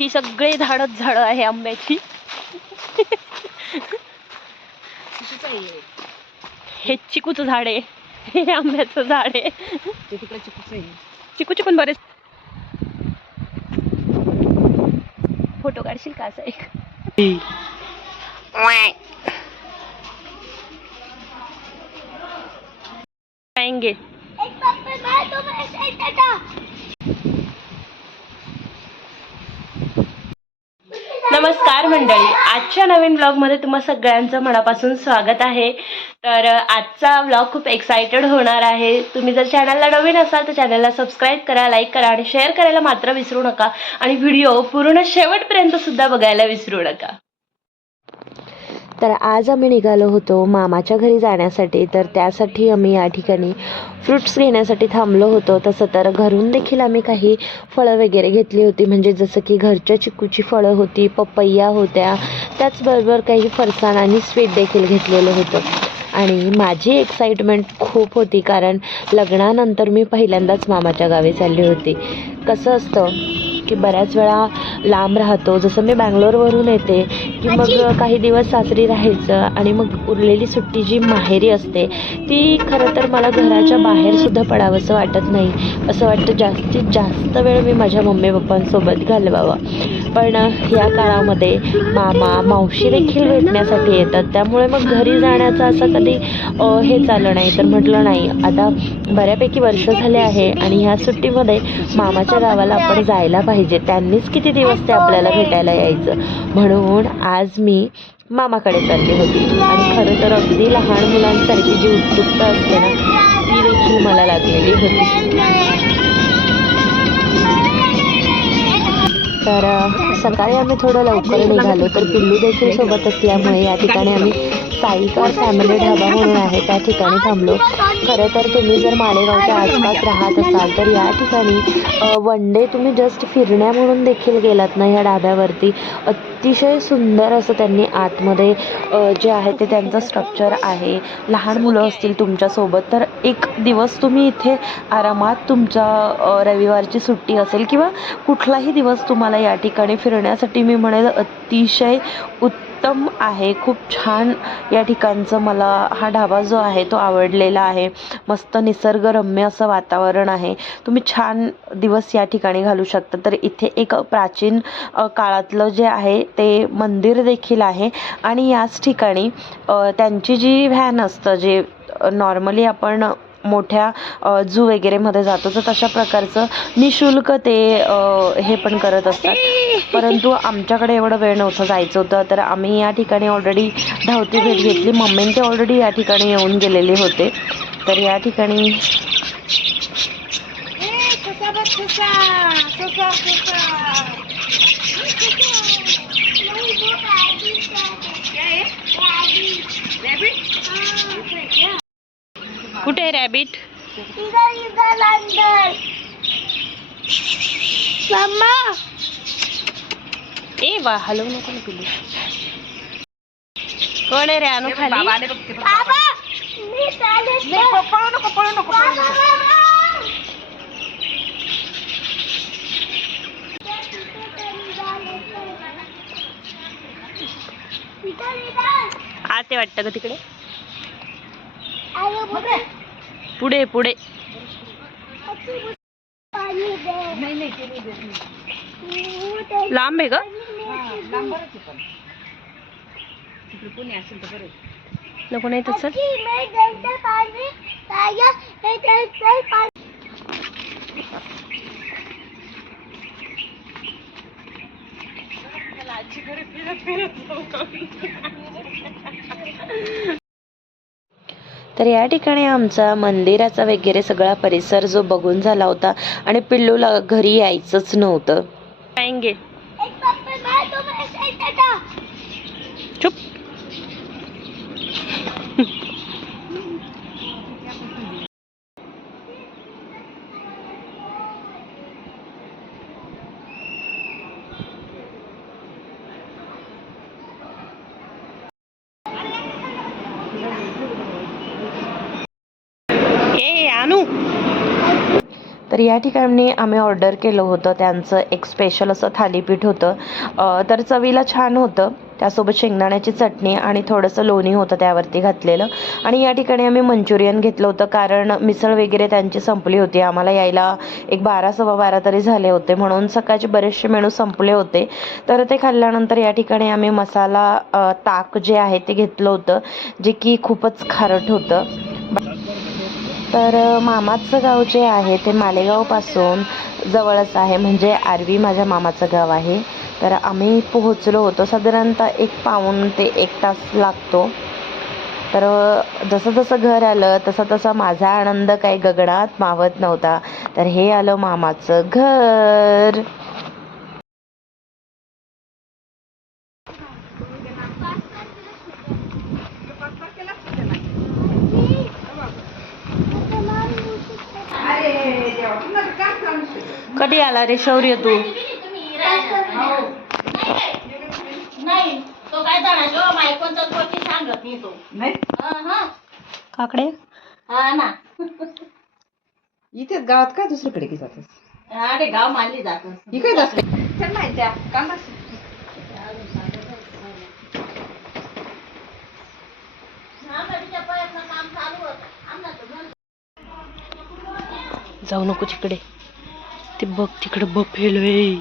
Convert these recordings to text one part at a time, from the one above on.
ही सगळे झाडच झाडं आहे आंब्याची. हे. चिकूचं झाड आहे. हे आंब्याचं झाड आहे. ते तिकडे चिकूचं आहे. चिकूचे पण बरेच फोटो काढशील का असं एक? आएंगे नमस्कार मंडळी. आजच्या नवीन ब्लॉगमध्ये तुम्हा सगळ्यांचं मनापासून स्वागत आहे. तर आजचा ब्लॉग खूप एक्सायटेड होणार आहे. तुम्ही जर चॅनलला नवीन असाल तर चॅनलला सबस्क्राईब करा लाईक करा आणि शेअर करायला मात्र विसरू नका. आणि व्हिडिओ पूर्ण शेवटपर्यंत सुद्धा बघायला विसरू नका. तर आज आम्ही निघालो होतो मामाच्या घरी जाण्यासाठी. तर त्यासाठी आम्ही या ठिकाणी फ्रुट्स घेण्यासाठी थांबलो होतो. तसं तर घरून देखील आम्ही काही फळं वगैरे घेतली होती. म्हणजे जसं की घरच्या चिकूची फळं होती पपैया होत्या. त्याचबरोबर काही फरसाण आणि स्वीट देखील घेतलेलं होतं. आणि माझी एक्साइटमेंट खूप होती कारण लग्नानंतर मी पहिल्यांदाच मामाच्या गावी चालली होती. कसं असतं की बऱ्याच वेळा लांब राहतो. जसं मी बँगलोरवरून येते की मग काही दिवस सासरी राहायचं आणि मग उरलेली सुट्टी जी माहेरी असते ती खरं तर मला घराच्या बाहेरसुद्धा पडावंसं वाटत नाही. असं वाटतं जास्तीत जास्त वेळ मी माझ्या मम्मी पप्पांसोबत घालवावा. पण या काळामध्ये मामा मावशी देखील भेटण्यासाठी येतात. त्यामुळे मग घरी जाण्याचं असं कधी हे चाललं नाही. तर म्हटलं नाही. आता बऱ्यापैकी वर्ष झाले आहे आणि ह्या सुट्टीमध्ये मामाच्या गावाला आपण जायला पाहिजे. पाहिजे. त्यांनीच किती दिवस ते आपल्याला भेटायला यायचं. म्हणून आज मी मामाकडे चालली होती. आणि खरं तर अगदी लहान मुलांसारखी जी उत्सुकता असते ना ती देखील मला लागलेली होती. तर सकाळी आम्ही थोडं लवकर निघालो. तर पिल्लू देखील सोबत असल्यामुळे या ठिकाणी आम्ही साईकार फॅमिली ढाबा म्हणून आहे त्या ठिकाणी थांबलो. खरं तर तुम्ही जर मालेगावच्या आसपास राहत असाल तर या ठिकाणी वन डे तुम्ही जस्ट फिरण्या म्हणून देखील गेलात ना या ढाब्यावरती. अतिशय सुंदर असं त्यांनी आतमध्ये जे आहे ते त्यांचं स्ट्रक्चर आहे. लहान मुलं असतील तुमच्यासोबत तर एक दिवस तुम्ही इथे आरामात तुमच्या रविवारची सुट्टी असेल किंवा कुठलाही दिवस तुम्हाला या ठिकाणी फिरण्यासाठी मी म्हणेल अतिशय उत्तम आहे. खूप छान या ठिकाणचं मला हा ढाबा जो आहे तो आवडलेला आहे. मस्त निसर्गरम्य असं वातावरण आहे. तुम्ही छान दिवस या ठिकाणी घालू शकता. तर इथे एक प्राचीन काळातलं जे आहे ते मंदिर देखील आहे. आणि याच ठिकाणी त्यांची जी व्हॅन असतं जे नॉर्मली आपण मोठ्या झू वगैरेमध्ये जातो तर तशा प्रकारचं निशुल्क ते हे पण करत असतात. परंतु आमच्याकडे एवढं वेळ नव्हतं जायचं होतं तर आम्ही या ठिकाणी ऑलरेडी धावती भेट घेतली. मम्मीन ते ऑलरेडी या ठिकाणी येऊन गेलेले होते. तर या ठिकाणी कुठे आहे रॅबिट ए वा हलवू नको ना पिलू कोण आहे रे आणू खाली? पळू नको पळू नको पळू. नको आते वाटतं का तिकडे? पुढे पुढे. लांब आहे का नको नाही तर नाही तसं तर या ठिकाणी आमचा मंदिराचा वगैरे सगळा परिसर जो बघून झाला होता आणि पिल्लूला घरी यायचंच नव्हतं. चुप. आणू तर या ठिकाणी आम्ही ऑर्डर केलं होतं. त्यांचं एक स्पेशल असं थालीपीठ होतं. तर चवीला छान होतं. त्यासोबत शेंगदाण्याची चटणी आणि थोडंसं लोणी होतं त्यावरती घातलेलं. आणि या ठिकाणी आम्ही मंचुरियन घेतलं होतं कारण मिसळ वगैरे त्यांची संपली होती. आम्हाला यायला एक बारा सव्वा बारा तरी झाले होते. म्हणून सकाळचे बरेचसे मेनू संपले होते. तर ते खाल्ल्यानंतर या ठिकाणी आम्ही मसाला ताक जे आहे ते घेतलं होतं जे की खूपच खारट होतं. तर मामाचं गाव जे आहे ते मालेगावपासून जवळच आहे. म्हणजे आरवी माझ्या मामाचं गाव आहे. तर आम्ही पोहोचलो होतो. साधारणतः एक पाऊण ते एक तास लागतो. तर जसं जसं घर आलं तसं तसा माझा आनंद काही गगनात मावत नव्हता. तर हे आलं मामाचं घर. कधी आला रे शौर्य तू? नाही तो काय जाणार मायकोनचा कोणी सांगत नाही तो. नाही? हा हा. काकडे? हा ना. इथेच गावात काय दुसरीकडे की जातस? अरे गाव मानली जात इकडेच असते त्यांना माहिती काम जाऊ नको तिकडे. ते बघ तिकडे बफेलोय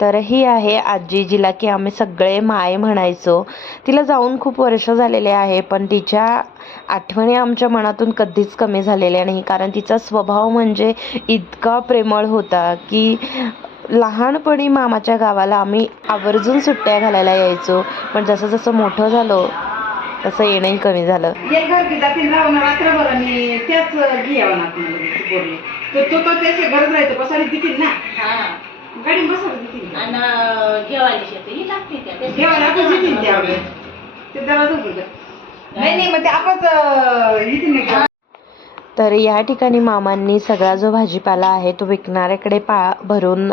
तर ही आहे आजी जिला की आम्ही सगळे माय म्हणायचो. तिला जाऊन खूप वर्ष झालेले आहे पण तिच्या आठवणी आमच्या मनातून कधीच कमी झालेल्या नाही. कारण तिचा स्वभाव म्हणजे इतका प्रेमळ होता की लहानपणी मामाच्या गावाला आम्ही आवर्जून सुट्ट्या घालायला यायचो. पण जसं जसं मोठं झालो तसं येणंही कमी झालं. एक घर की जातील राहून रात्रभर आणि त्याच घ्यावं ना बोलले तर तो तो त्याची गरज राहते बसायला देतील ना? गाडी बसायला देतील. आणि घेवायला शेती लागते त्या. देवाला आपण देतील त्यावेळेस ते दरवाजा उघडतात नाही नाही मग ते आपच येतील नाही तर या ठिकाणी मामांनी सगळा जो भाजीपाला आहे तो विकणाऱ्याकडे पा भरून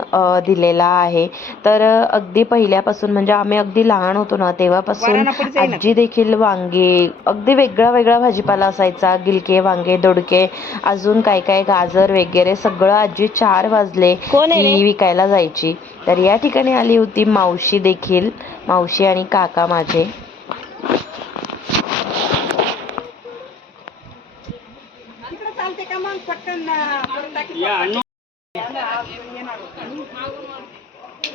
दिलेला आहे. तर अगदी पहिल्यापासून म्हणजे आम्ही अगदी लहान होतो ना तेव्हापासून. आजी देखील वांगे अगदी वेगळा वेगळा भाजीपाला असायचा. गिलके वांगे दोडके अजून काय काय गाजर वगैरे सगळं आजी चार वाजले की विकायला जायची. तर या ठिकाणी आली होती मावशी देखील मावशी आणि काका माझे.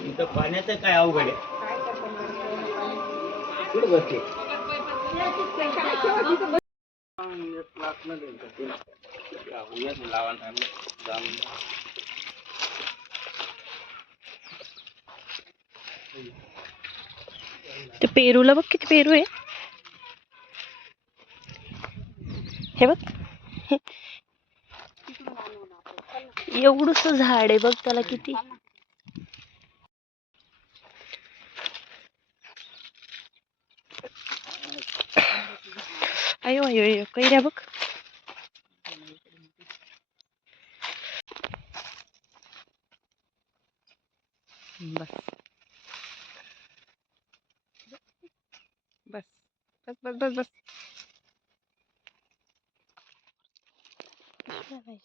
इथं पाण्याचं काय अवघड आहे कुठं बसते ते पेरूला बघ किती पेरू आहे हे बघ एवढस झाड आहे बघ त्याला किती. अयो अयो अयो कैऱ्या बघ. बस बस. बस बस बस बस.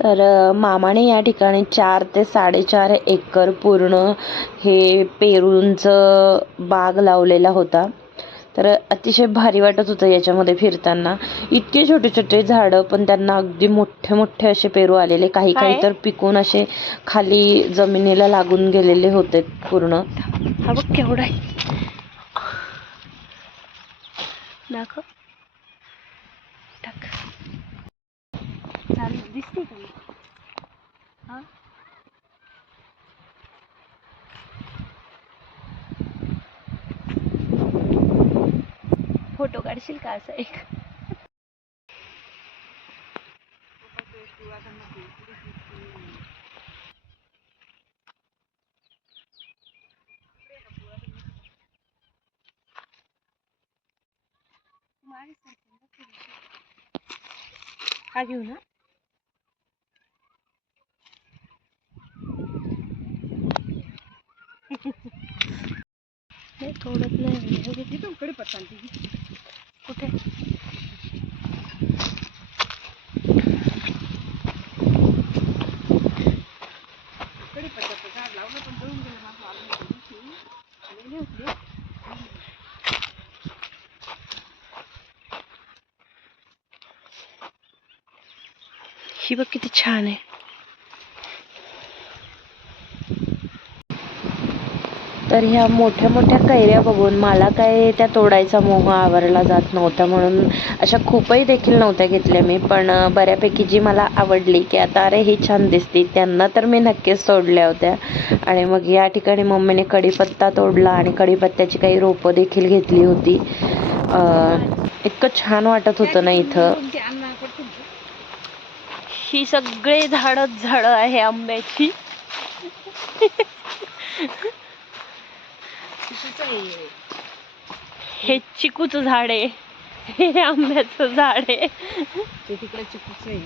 तर मामाने या ठिकाणी चार ते साडेचार एकर पूर्ण हे पेरूंचं बाग लावलेला होता. तर अतिशय भारी वाटत होतं याच्यामध्ये फिरताना. इतके छोटे छोटे झाडं पण त्यांना अगदी मोठे मोठे असे पेरू आलेले. काही काही तर पिकून असे खाली जमिनीला लागून गेलेले होते पूर्ण. हा बघ केवढा आहे. दाखव. फोटो काढशील का असा एक? हा घेऊ ना. थोडत नाही हे ही बघ किती छान आहे. तर ह्या मोठ्या मोठ्या कैऱ्या बघून मला काय त्या तोडायचा मोह आवरला जात नव्हता म्हणून अशा खूपही देखील नव्हत्या घेतल्या मी. पण बऱ्यापैकी जी मला आवडली की आता अरे ही छान दिसती त्यांना तर मी नक्कीच तोडल्या होत्या. आणि मग या ठिकाणी मम्मीने कढीपत्ता तोडला आणि कढीपत्त्याची काही रोपं देखील घेतली होती. इतकं छान वाटत होतं ना इथं. ही सगळे झाडच झाडं आहे आंब्याची. चिकूचं आहे. हे चिकूच झाड आहे हे आंब्याचं झाड आहे ते तिकडे चिकूच आहे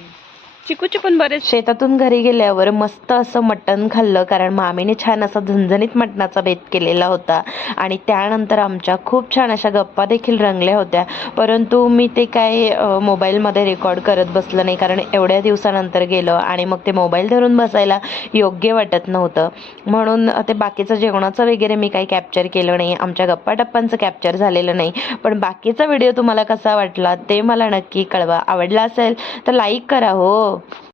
चिकूचे पण बरेच. शेतातून घरी गेल्यावर मस्त असं मटण खाल्लं कारण मामीने छान असा झणझणीत मटणाचा बेत केलेला होता. आणि त्यानंतर आमच्या खूप छान अशा गप्पा देखील रंगल्या होत्या. परंतु मी ते काय मोबाईलमध्ये रेकॉर्ड करत बसलं नाही कारण एवढ्या दिवसानंतर गेलं आणि मग ते मोबाईल धरून बसायला योग्य वाटत नव्हतं. म्हणून ते बाकीचं जेवणाचं वगैरे मी काही कॅप्चर केलं नाही. आमच्या गप्पा टप्पांचं कॅप्चर झालेलं नाही. पण बाकीचा व्हिडिओ तुम्हाला कसा वाटला ते मला नक्की कळवा. आवडला असेल तर लाईक करा हो. twelve